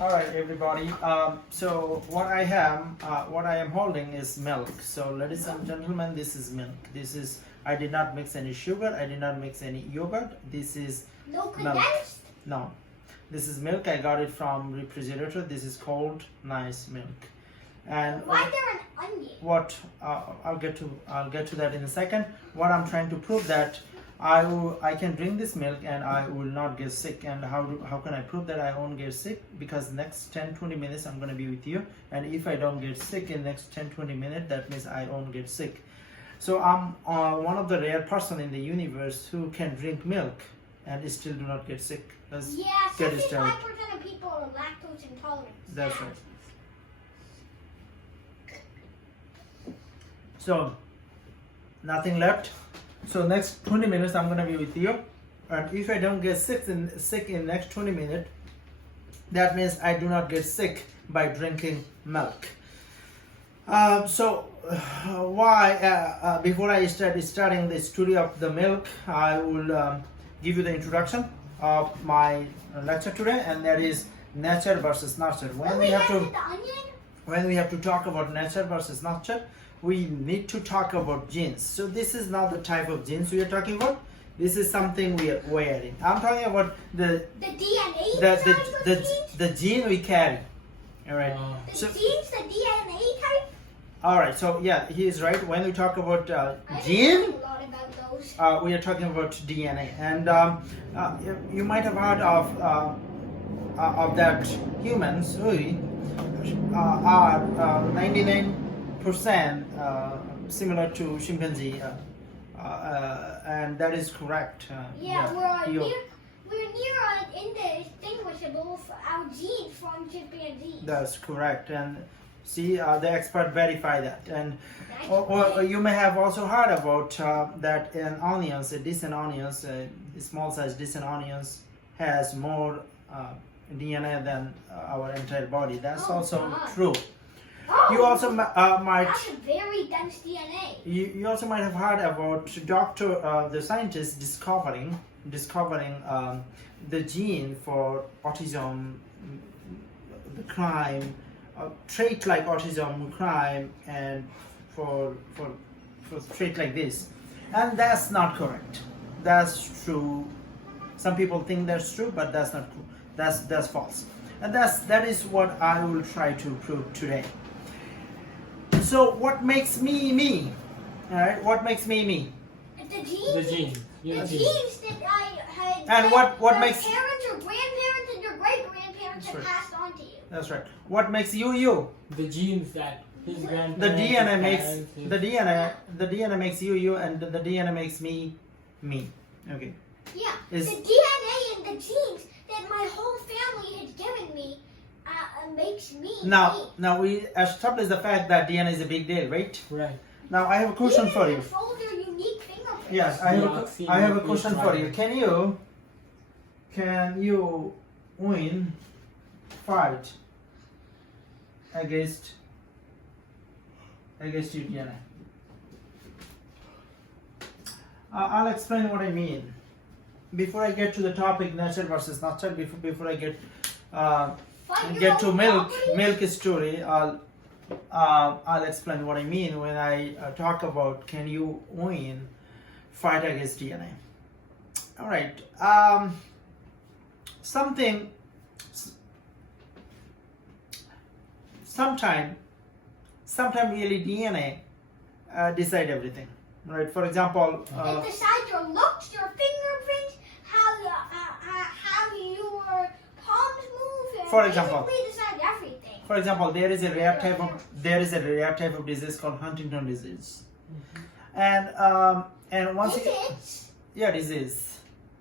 All right, everybody. So what I am holding is milk. So ladies and gentlemen, this is milk. I did not mix any sugar. I did not mix any yogurt. This is No milk. condensed? No, this is milk. I got it from refrigerator. This is cold, nice milk. And Why there an onion? what I'll get to that in a second. What I'm trying to prove that I can drink this milk and I will not get sick. And how can I prove that I won't get sick? Because next 10-20 minutes I'm gonna be with you, and if I don't get sick in next 10-20 minutes, that means I won't get sick. So I'm one of the rare person in the universe who can drink milk and still do not get sick. Let's Yeah, get it started. 75% of people are lactose intolerant. That's right. So nothing left. So next 20 minutes I'm gonna be with you, and if I don't get sick in next 20 minutes, that means I do not get sick by drinking milk. Before I starting the story of the milk, I will give you the introduction of my lecture today, and that is nature versus nurture. When we have to talk about nature versus nurture, we need to talk about genes. So this is not the type of genes we are talking about. This is something we are wearing. I'm talking about the DNA the gene we carry. All right. the genes, the DNA type? All right. So yeah, he is right. When we talk about I gene, didn't know a lot about those. we are talking about DNA, and you might have heard of that humans who are 99% similar to chimpanzee, and that is correct. We're near indistinguishable for our genes from chimpanzees. That's correct, and see, the expert verify that. And or you may have also heard about that in onions, decent onions, small size decent onions has more DNA than our entire body. That's also God. true. Oh, You also might. that's a very dense DNA. You also might have heard about the scientists discovering the gene for autism, the crime, trait like autism, crime, and for trait like this, and that's not correct. That's true. Some people think that's true, but that's not true. That's false, and that is what I will try to prove today. So what makes me me? All right, what makes me me? The genes. The gene. The genes that I had. And what your makes- parents, your grandparents, and your great grandparents That's had right. passed on to you. That's right. What makes you you? The genes that his grandparents. The DNA his makes parents, his- the DNA makes you you, and the DNA makes me me. Okay. Yeah. Is- The DNA and the genes that my whole family had given me makes me Now we establish the fact that DNA is a big deal, right? Right. Now I have a question Even for you. control their unique fingerprints. Yes, I have a question for you. Can you win fight against your DNA? I'll explain what I mean. Before I get to the topic nature versus nurture, before I Fight your get to own property? milk story, I'll explain what I mean when I talk about can you win fight against DNA. All right. Sometime really DNA decide everything. Right. For example. It decides your looks, your fingerprints, how your palms move. And For example. basically decide everything. For example, there is a rare type of disease called Huntington disease, and once Is it? yeah, disease,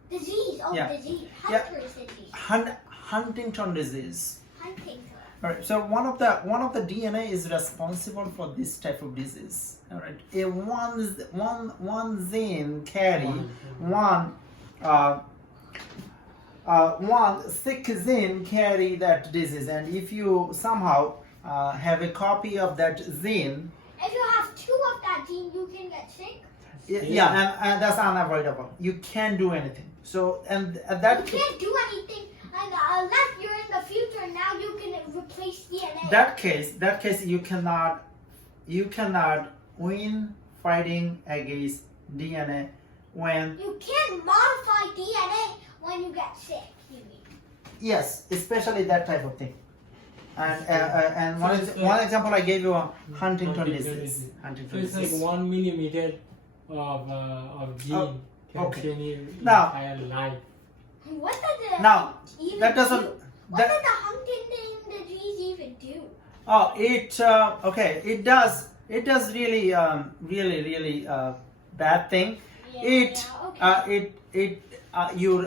Disease. Oh, Yeah. disease. Yeah. Hunter's disease. Huntington disease. Huntington. All right. So one of the DNA is responsible for this type of disease. All right. One gene carry one sick gene carry that disease, and if you somehow have a copy of that gene, If you have two of that gene, you can get sick. yeah, and that's unavoidable. You can't do anything. So and You that can't do anything unless you're in the future. Now you that case you cannot win fighting against DNA when You can't modify DNA when you get sick, you mean? yes, especially that type of thing. And So it's one like- example I gave you on Huntington Huntington disease. disease. Huntington So it's like disease. 1 millimeter of gene can okay. change your Now- entire life. What does the Now, even that doesn't- do? What that- does the Huntington disease even do? Oh, it okay. It does really really bad thing. It your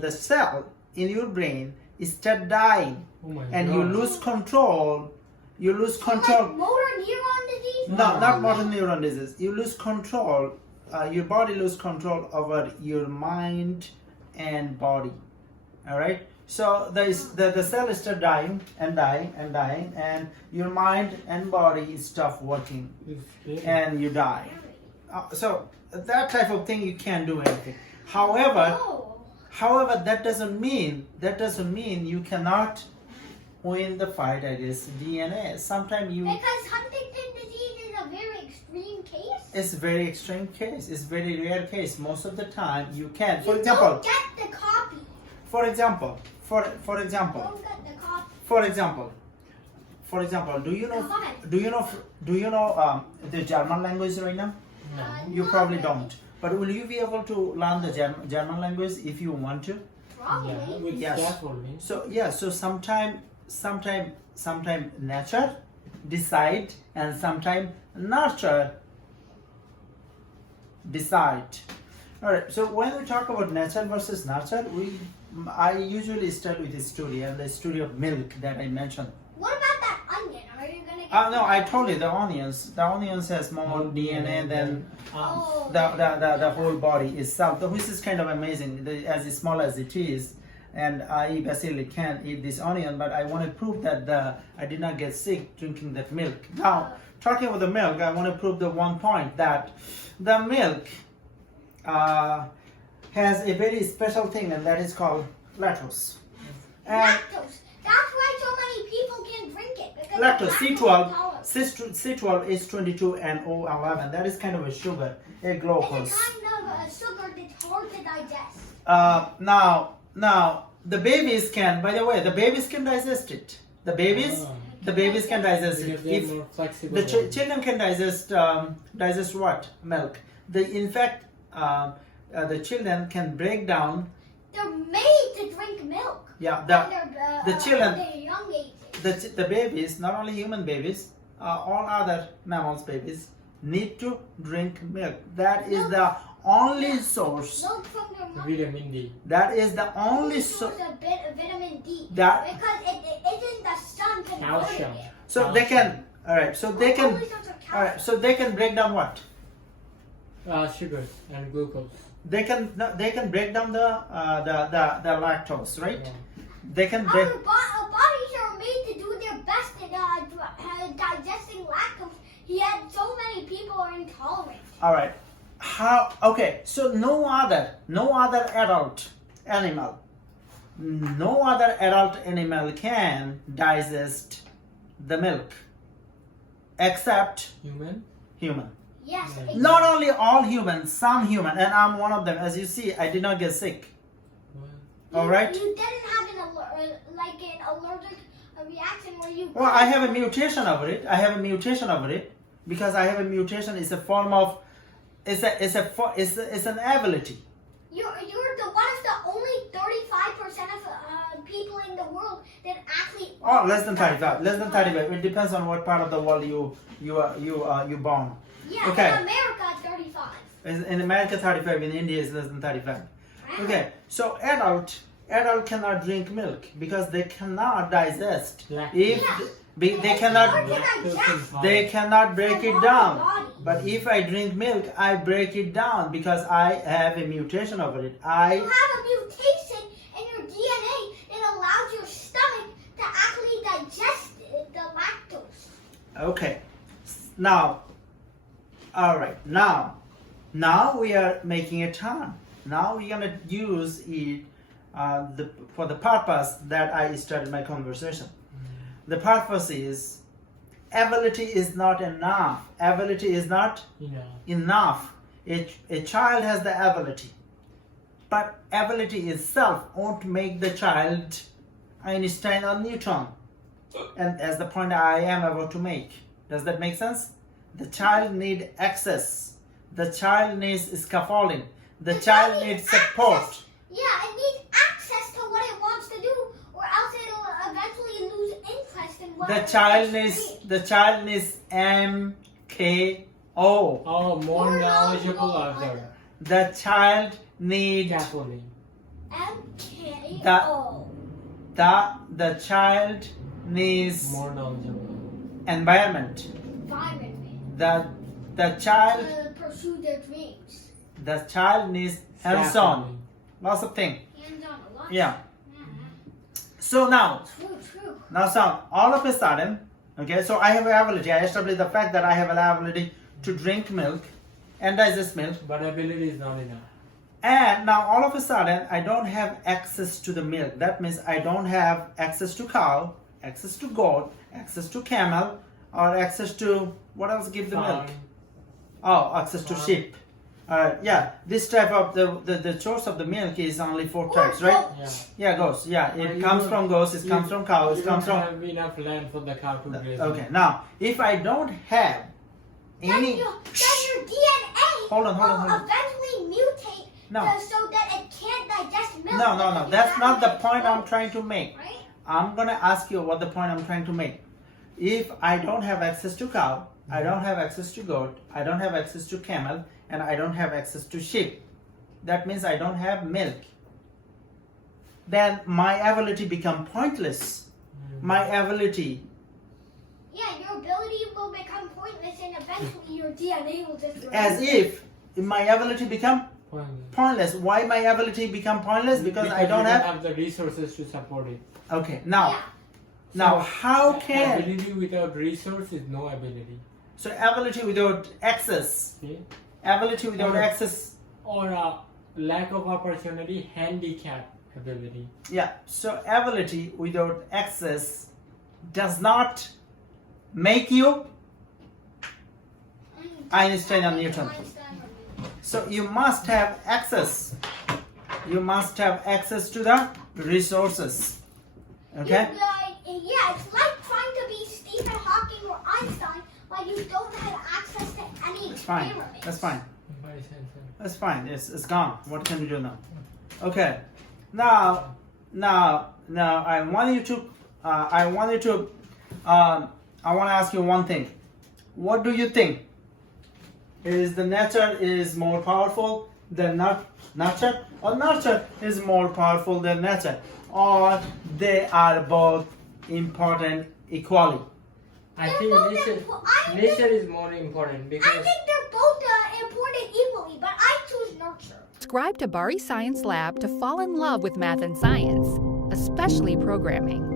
the cell in your brain is start dying Oh my and god. you lose control. You lose control. Like motor neuron disease? No, not motor neuron disease. You lose control. Your body lose control over your mind and body. All right. So the cell is start dying and dying and dying, and your mind and body stop working, It's scary. and you die. So that type of thing you can't do anything. However, Oh. that doesn't mean you cannot win the fight against DNA. Sometimes you. Because Huntington disease is a very extreme case? It's very extreme case. It's very rare case. Most of the time you can. You For example, don't get the copy. for example, Don't get the copy. for example, do you know Go ahead. do you know the German language right now? No. You Not probably really. don't. But will you be able to learn the German language if you want to? Probably. Yeah, with Yes. scaffolding. So yeah, so sometime nature decide and sometime nurture decide. All right. So when we talk about nature versus nurture, I usually start with the story and the story of milk that I mentioned. What about that onion? Are you gonna get No, I told you the onions. The onions has more DNA than Oh. the whole body itself, which is kind of amazing. As small as it is, and I basically can't eat this onion, but I want to prove that I did not get sick drinking that milk. Now, talking about the milk, I want to prove the one point that the milk has a very special thing, and that is called lactose. And lactose. That's why so many people can't drink it. Because lactose, of C12, intolerance. C12 is 22 and O11. That is kind of a sugar, a It's glucose. a kind of sugar that's hard to digest. Now the babies can. By the way, the babies can digest it. The babies can digest it. Because they're If more flexible. the children can digest what milk. In fact, the children can break down. They're made to drink milk. Yeah, when the they're, children- when they're young ages. the babies, not only human babies, all other mammals babies need to drink milk. That is the only source. Milk from their mother. Vitamin D. That is the only source source. of bit of vitamin D. That- because it isn't the sun converting Calcium. it. So they can. All right. So they can. Only source of All right. calcium. So they can break down what? Sugars and glucose. They can break down the lactose, right? Yeah. They can break. Our bodies are made to do their best in digesting lactose. Yet so many people are intolerant. All right. How? Okay. So no other adult animal can digest the milk except Human. human. Yes. Yeah. it's- Not only all humans, some human, and I'm one of them. As you see, I did not get sick. All right. You didn't have an allergic reaction where you. Well, I have a mutation over it. Because I have a mutation. It's a form of. It's an ability. You're the one of the only 35% of people in the world that actually. Oh, less than 35. Less than 35. It depends on what part of the world you born. Yeah, Okay. in America, 35. In America, 35. In India, it's less than 35. Wow. Okay. So adult cannot drink milk because they cannot digest. Lactose. If Yeah. they cannot. Lactose They cannot break A it lot down. of body. But if I drink milk, I break it down because I have a mutation over it. You have a mutation in your DNA that allows your stomach to actually digest the lactose. Okay. Now, all right. Now we are making a turn. Now we're gonna use it for the purpose that I started my conversation. The purpose is ability is not enough. Ability is not enough. A child has the ability, but ability itself won't make the child Einstein or Newton. And that's the point I am about to make. Does that make sense? The child needs access. The child needs scaffolding. The child needs support. Access. Yeah, it needs access to what it wants to do, or else it'll eventually lose interest in what The it child wants needs to the child needs MKO. Oh, more More knowledgeable knowledgeable other. The child needs Scaffolding. MKO. the child needs More knowledgeable. environment. Environment. The child To pursue their dreams. needs hands-on. Scaffolding. Lots of things. Hands-on a lot. Yeah. So now True. all of a sudden, okay, so I have an ability. I established the fact that I have an ability to drink milk and digest milk. But ability is not enough. And now all of a sudden I don't have access to the milk. That means I don't have access to cow, access to goat, access to camel, or access to what else give the milk? Oh, access to sheep. Yeah, this type of the source of the milk is only 4 types, right? Yeah. Yeah, goats. Yeah, But it you comes don't- from goats. It you- comes from cows. It You comes don't from. have enough land for the cow to graze. Okay, now if I don't have Then any, your DNA Hold on. will eventually mutate No. so that it can't digest milk. no, that's not the point I'm trying to make. Right? I'm gonna ask you what the point I'm trying to make. If I don't have access to cow, I don't have access to goat, I don't have access to camel, and I don't have access to sheep. That means I don't have milk. Then my ability become pointless. My ability, Yeah, your ability will become pointless and eventually your DNA will just as if my ability become Pointless. pointless. Why my ability become pointless? Because I don't you have. the resources to support it. Okay, now, Yeah. now So, how can ability without resource is no ability. so ability without access, See? ability without Or- access. Or a lack of opportunity, handicap ability. Yeah, so ability without access does not make you Einstein or Newton. So you must have access. You must have access to the resources. Okay? Yeah, it's like trying to be Stephen Hawking or Einstein, but you don't have access to any It's fine. experiments. That's fine. By sensor. That's fine. It's gone. What can we do now? Okay. Now I want you to I want to ask you one thing. What do you think? Is the nature is more powerful than nurture, or nurture is more powerful than nature, or they are both important equally? I They're think both nature, impo- I nature think- is more important I because think they're both important equally, but I choose nurture. Subscribe to Bari Science Lab to fall in love with math and science, especially programming.